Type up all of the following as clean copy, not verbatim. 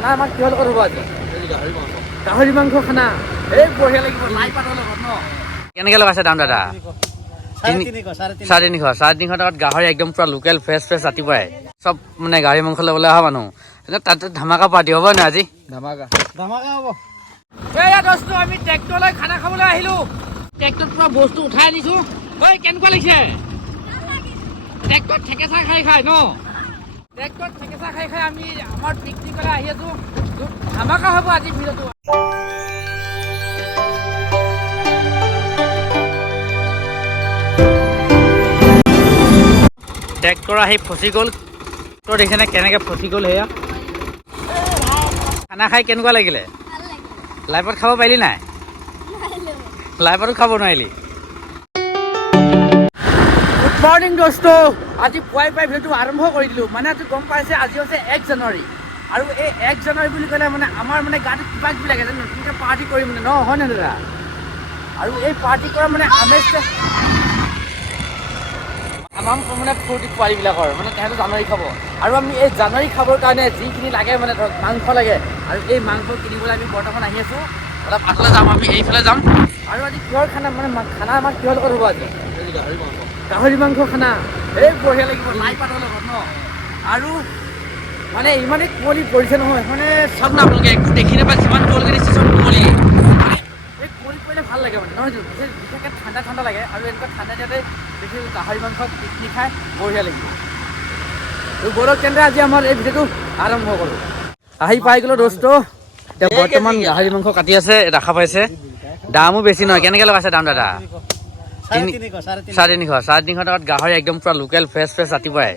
খানা আমাক কিহৰ লগত হ'ব আজি? গাহৰি মাংস খানা। এই বঢ়িয়া লাগিব লাই পাতৰ লগত ন। কেনেকৈ লগাইছে দাম দাদা? 350 টকাত গাহৰি একদম পুৰা লোকেল ফ্ৰেছ ৰাতিপুৱাই। চব মানে গাহৰি মাংস ল'বলৈ অহা মানুহ তাতে ধামাকা পাৰ্টি হ'ব নে আজি? ধামাকা হ'ব। এয়া দোস্ত আমি ট্ৰেক্টৰলৈ খানা খাবলৈ আহিলো। ট্ৰেক্টৰত পুৰা বস্তু উঠাই আনিছো। ঐ কেনেকুৱা লাগিছে? ট্ৰেক্টৰত ঠেকেচা খাই ন? ট্ৰেক্টৰত ঠেকেচা খাই আমি আমাৰ পিকনিকলৈ আহি আছো। ধামাকা হ'ব আজি ভিডিঅ'টো। ট্ৰেক্টৰ আহি ফচি গ'ল। তই দেখিছেনে কেনেকৈ ফচি গ'ল? সেয়া খানা খাই কেনেকুৱা লাগিলে? লাইফত খাব পাৰিলি নাই? লাইফতো খাব নোৱাৰিলি। গুড মৰ্ণিং দোস্ত। আজি পুৱাই ভিডিঅ'টো আৰম্ভ কৰি দিলোঁ। মানে আজি গম পাইছে আজি হৈছে 1 জানুৱাৰী। আৰু এই 1 জানুৱাৰী বুলি ক'লে মানে আমাৰ মানে গাটো কিবা লাগে যে নতুনকৈ পাৰ্টি কৰিম মানে ন, হয় নে দাদা? আৰু এই পাৰ্টি কৰা মানে আমেজটো আমাৰ মানে ফূৰ্তি পোৱালিবিলাকৰ মানে তেহেঁতৰ জানুৱাৰী খাব। আৰু আমি এই জানুৱাৰী খাবৰ কাৰণে যিখিনি লাগে মানে ধৰক মাংস লাগে। আৰু এই মাংস কিনিবলৈ আমি বৰ্তমান আহি আছোঁ। অলপ আঁতৰলৈ যাম, আমি এইফালে যাম। আৰু আজি কিহৰ খানা মানে খানা আমাৰ কিহৰ লগত হ'ব আজি? গাহৰি মাংস খানা। এই বঢ়িয়া লাগিব লাই পাতৰ লগত ন। আৰু মানে ইমানেই কুঁৱলী পৰিছে নহয়, মানে চাওক না আপোনালোকে একো দেখি নাপায় যিমান কুঁৱলী দিছে চব কুঁৱলী। এই কুঁৱলী পৰিলে ভাল লাগে মানে নহয়, বিশেষকৈ ঠাণ্ডা লাগে। আৰু এনেকুৱা ঠাণ্ডা দিনতে দেখি গাহৰি মাংস পিকনিক খাই বঢ়িয়া লাগিব। বলক তেন্তে আজি আমাৰ এই ভিডিঅ'টো আৰম্ভ কৰোঁ। আহি পাই গ'লো দোস্ত। এতিয়া বৰ্তমান গাহৰি মাংস কাটি আছে, দেখা পাইছে। দামো বেছি নহয়। কেনেকৈ লগাইছে দাম দাদা? 350 টকাত গাহৰি একদম পুৰা লোকেল ফ্ৰেছ ৰাতিপুৱাই।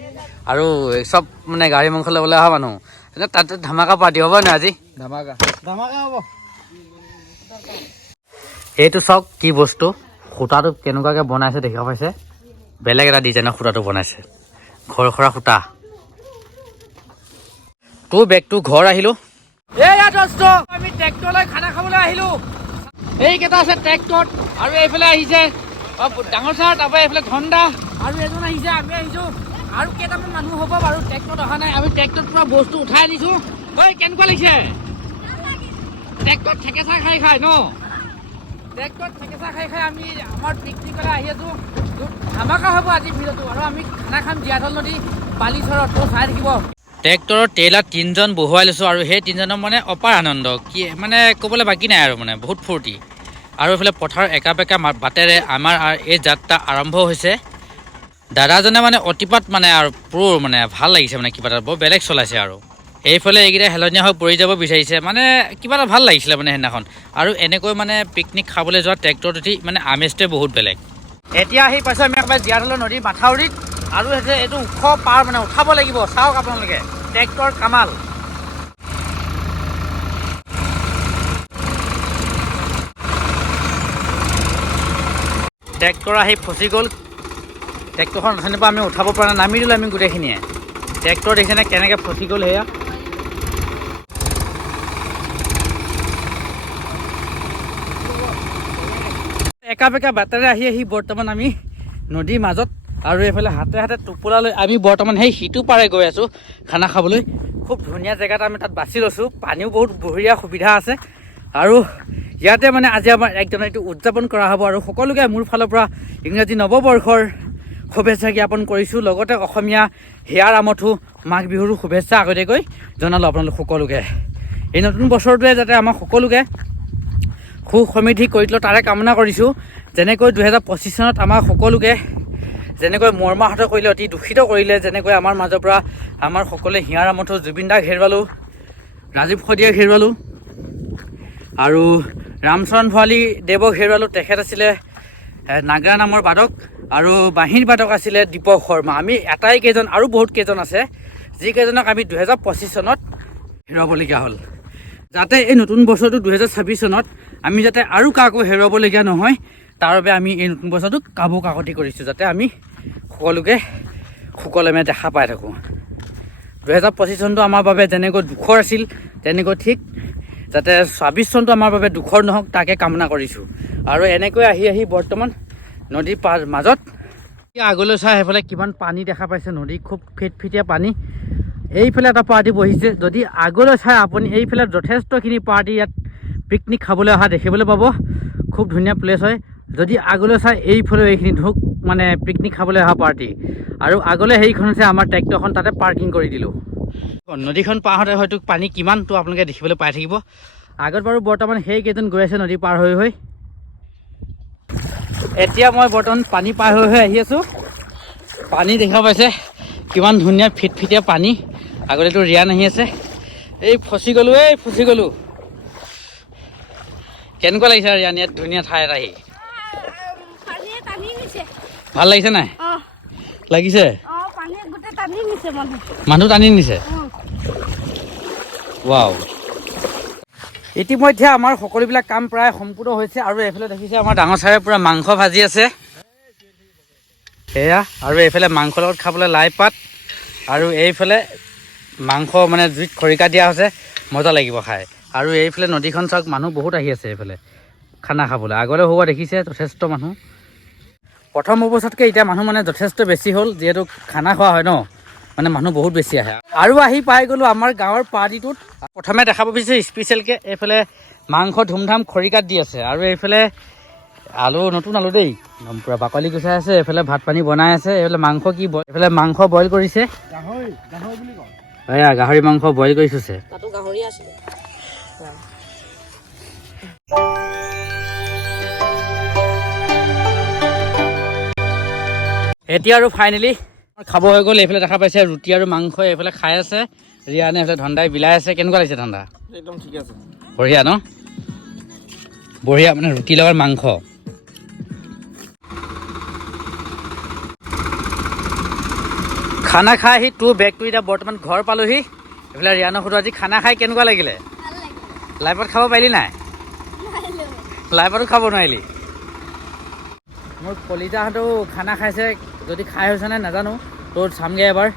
আৰু চব মানে গাহৰি মাংস ল'বলৈ অহা মানুহ তাতে ধামাকা পাৰ্টি হ'ব নে আজি? ধামাকা হ'ব। এইটো চাওক কি বস্তু, সূতাটো কেনেকুৱাকৈ বনাইছে দেখা পাইছে। বেলেগ এটা ডিজাইনৰ সূতাটো বনাইছে, খৰখৰা সূতা। তোৰ বেগটো ঘৰ আহিলোঁ। এয়া দোস্ত আমি ট্ৰেক্টৰলৈ খানা খাবলৈ আহিলোঁ। এইকেইটা আছে ট্ৰেক্টৰত। আৰু এইফালে আহিছে ডাঙৰ চাৰ, তাৰপৰা এইফালে ঘণ্টা আৰু এজন আহিছে, আমি আহিছোঁ। আৰু কেইটামান মানুহ হ'ব বাৰু, ট্ৰেক্টৰত অহা নাই। আমি ট্ৰেক্টৰত পুৰা বস্তু উঠাই আনিছোঁ। ঐ কেনেকুৱা লাগিছে? ট্ৰেক্টৰত ঠেকেচা খাই ন? ট্ৰেক্টৰত ঠেকেচা খাই আমি আমাৰ পিকনিকলৈ আহি আছোঁ। ধামাকা হ'ব আজি ভিডিঅ'টো। আৰু আমি খানা খাম জীয়াঢল নদী বালিচৰত। তো চাই থাকিব। ট্ৰেক্টৰৰ ট্ৰেইলাৰত 3জন বহুৱাই লৈছোঁ। আৰু সেই 3জনৰ মানে অপাৰ আনন্দ, কি মানে ক'বলৈ বাকী নাই আৰু মানে বহুত ফূৰ্তি। আৰু এইফালে পথাৰৰ একা বেকা বাটেৰে আমাৰ এই যাত্ৰা আৰম্ভ হৈছে। দাদাজনে মানে অতিপাত মানে আৰু মানে ভাল লাগিছে, মানে কিবা এটা বৰ বেলেগ চলাইছে। আৰু এইফালে এইকেইটা হেলনীয়া হৈ পৰি যাব বিচাৰিছে, মানে কিবা এটা ভাল লাগিছিলে মানে সেইদিনাখন। আৰু এনেকৈ মানে পিকনিক খাবলৈ যোৱা ট্ৰেক্টৰত উঠি মানে আমেজটোৱে বহুত বেলেগ। এতিয়া আহি পাইছোঁ আমি একেবাৰে জীয়াঢলৰ নদীৰ মাথাউৰিত। আৰু এইটো ওখ পাৰ মানে উঠাব লাগিব। চাওক আপোনালোকে ট্ৰেক্টৰ কামাল। ট্ৰেক্টৰ আহি ফচি গ'ল। ট্ৰেক্টৰখন অথনিৰ পৰা আমি উঠাব পৰা নাই, নামি দিলোঁ আমি গোটেইখিনিয়ে। ট্ৰেক্টৰ দেখিছেনে কেনেকৈ ফচি গ'ল? সেয়া একা বেকা বাটেৰে আহি বৰ্তমান আমি নদীৰ মাজত। আৰু এইফালে হাতে হাতে টোপোলা লৈ আমি বৰ্তমান সেই সিটো পাৰে গৈ আছোঁ খানা খাবলৈ। খুব ধুনীয়া জেগা এটা আমি তাত বাছি লৈছোঁ। পানীও বহুত বঢ়িয়া সুবিধা আছে। আৰু ইয়াতে মানে আজি আমাৰ 1 জানুৱাৰীটো উদযাপন কৰা হ'ব। আৰু সকলোকে মোৰ ফালৰ পৰা ইংৰাজী নৱবৰ্ষৰ শুভেচ্ছা জ্ঞাপন কৰিছোঁ। লগতে অসমীয়া হিয়াৰ আমঠু মাঘ বিহুৰো শুভেচ্ছা আগতীয়াকৈ জনালোঁ আপোনালোক সকলোকে। এই নতুন বছৰটোৱে যাতে আমাক সকলোকে সুখ সমৃদ্ধি কৰি তোলো তাৰে কামনা কৰিছোঁ। যেনেকৈ 2025 চনত আমাৰ সকলোকে যেনেকৈ মৰ্মাহত কৰিলে, অতি দূষিত কৰিলে, যেনেকৈ আমাৰ মাজৰ পৰা আমাৰ সকলোৱে হিয়াৰ আমঠু জুবিন দাক হেৰুৱালোঁ, ৰাজীৱ শইকীয়াক হেৰুৱালোঁ, আৰু ৰামচৰণ ভৰালী দেৱক হেৰুৱালোঁ। তেখেত আছিলে নাগৰা নামৰ বাদক। আৰু বাঁহীৰ বাদক আছিলে দীপক শৰ্মা। আমি এটাই কেইজন, আৰু বহুত কেইজন আছে যিকেইজনক আমি 2025 চনত হেৰুৱাবলগীয়া হ'ল। যাতে এই নতুন বছৰটো 2026 চনত আমি যাতে আৰু কাকো হেৰুৱাবলগীয়া নহয়, তাৰ বাবে আমি এই নতুন বছৰটোক কাকতি কৰিছোঁ, যাতে আমি সকলোকে সুকলমে দেখা পাই থাকোঁ। 2025 চনটো আমাৰ বাবে যেনেকৈ দুখৰ আছিল, তেনেকৈ ঠিক যাতে 26 চনটো আমাৰ বাবে দুখৰ নহওক তাকে কামনা কৰিছোঁ। আৰু এনেকৈ আহি বৰ্তমান নদীৰ মাজত আগলৈ চাই সেইফালে কিমান পানী দেখা পাইছে। নদী খুব ফিটফিটীয়া পানী। এইফালে এটা পাৰ্টি বহিছে। যদি আগলৈ চাই আপুনি এইফালে যথেষ্টখিনি পাৰ্টি ইয়াত পিকনিক খাবলৈ অহা দেখিবলৈ পাব। খুব ধুনীয়া প্লেচ হয়। যদি আগলৈ চাই এইফালে এইখিনি ধুক মানে পিকনিক খাবলৈ অহা পাৰ্টি। আৰু আগলৈ সেইখন হৈছে আমাৰ ট্ৰেক্টৰখন, তাতে পাৰ্কিং কৰি দিলোঁ। নদীখন পাৰ হওঁতে হয়তো পানী কিমানটো আপোনালোকে দেখিবলৈ পাই থাকিব। আগত বাৰু বৰ্তমান সেইকেইজন গৈ আছে নদী পাৰ হৈ। এতিয়া মই বৰ্তমান পানী পাৰ হৈ আহি আছোঁ। পানী দেখা পাইছে কিমান ধুনীয়া ফিটফিটীয়া পানী। আগতেতো ৰিয়ান আহি আছে। এই ফচি গ'লোঁ। কেনেকুৱা লাগিছে ৰিয়ান, ইয়াত ধুনীয়া ঠাই এটা আহি? ভাল লাগিছে নাই? লাগিছে মানুহ টানি নিছে। ৱাও। ইতিমধ্যে আমাৰ সকলোবিলাক কাম প্ৰায় সম্পূৰ্ণ হৈছে। আৰু এইফালে দেখিছে আমাৰ ডাঙৰ চাৰে পূৰা মাংস ভাজি আছে সেয়া। আৰু এইফালে মাংসৰ লগত খাবলৈ লাই পাত, আৰু এইফালে মাংস মানে জুইত খৰিকা দিয়া হৈছে, মজা লাগিব খাই। আৰু এইফালে নদীখন চাওক, মানুহ বহুত আহি আছে এইফালে খানা খাবলৈ। আগলৈ হোৱা দেখিছে যথেষ্ট মানুহ। প্ৰথম অৱস্থাতকৈ এতিয়া মানুহ মানে যথেষ্ট বেছি হ'ল, যিহেতু খানা খোৱা হয় ন, মানে মানুহ বহুত বেছি আহে। আৰু আহি পাই গ'লোঁ আমাৰ গাঁৱৰ পাৰ্টিটোত। প্ৰথমে দেখাব বিচাৰিছোঁ স্পেচিয়েলকৈ এইফালে মাংস ধুমধাম খৰিকাত দি আছে। আৰু এইফালে আলু, নতুন আলু দেই, একদম পূৰা বাকলি গুচাই আছে। এইফালে ভাত পানী বনাই আছে। এইফালে মাংস এইফালে মাংস বইল কৰিছে। এয়া গাহৰি মাংস বইল কৰি থৈছে। এতিয়া আৰু ফাইনেলি খাব হৈ গ'ল। এইফালে দেখা পাইছে ৰুটি আৰু মাংস এইফালে খাই আছে ৰিয়ানে, এইফালে ধন্দাই বিলাই আছে। কেনেকুৱা লাগিছে ধন্দা? একদম ঠিক আছে, বঢ়িয়া ন? বঢ়িয়া মানে ৰুটিৰ লগত মাংস। খানা খাই আহি তোৰ বেগটো এতিয়া বৰ্তমান ঘৰ পালোহি। এইফালে ৰিয়ানক সোধো আজি খানা খাই কেনেকুৱা লাগিলে? লাইফত খাব পাৰিলি নাই? লাইফতো খাব নোৱাৰিলি? মোৰ কলিতাহঁতেও খানা খাইছে, যদি খাই হৈছে নাই নাজানো, তোৰ চামগৈ এবাৰ।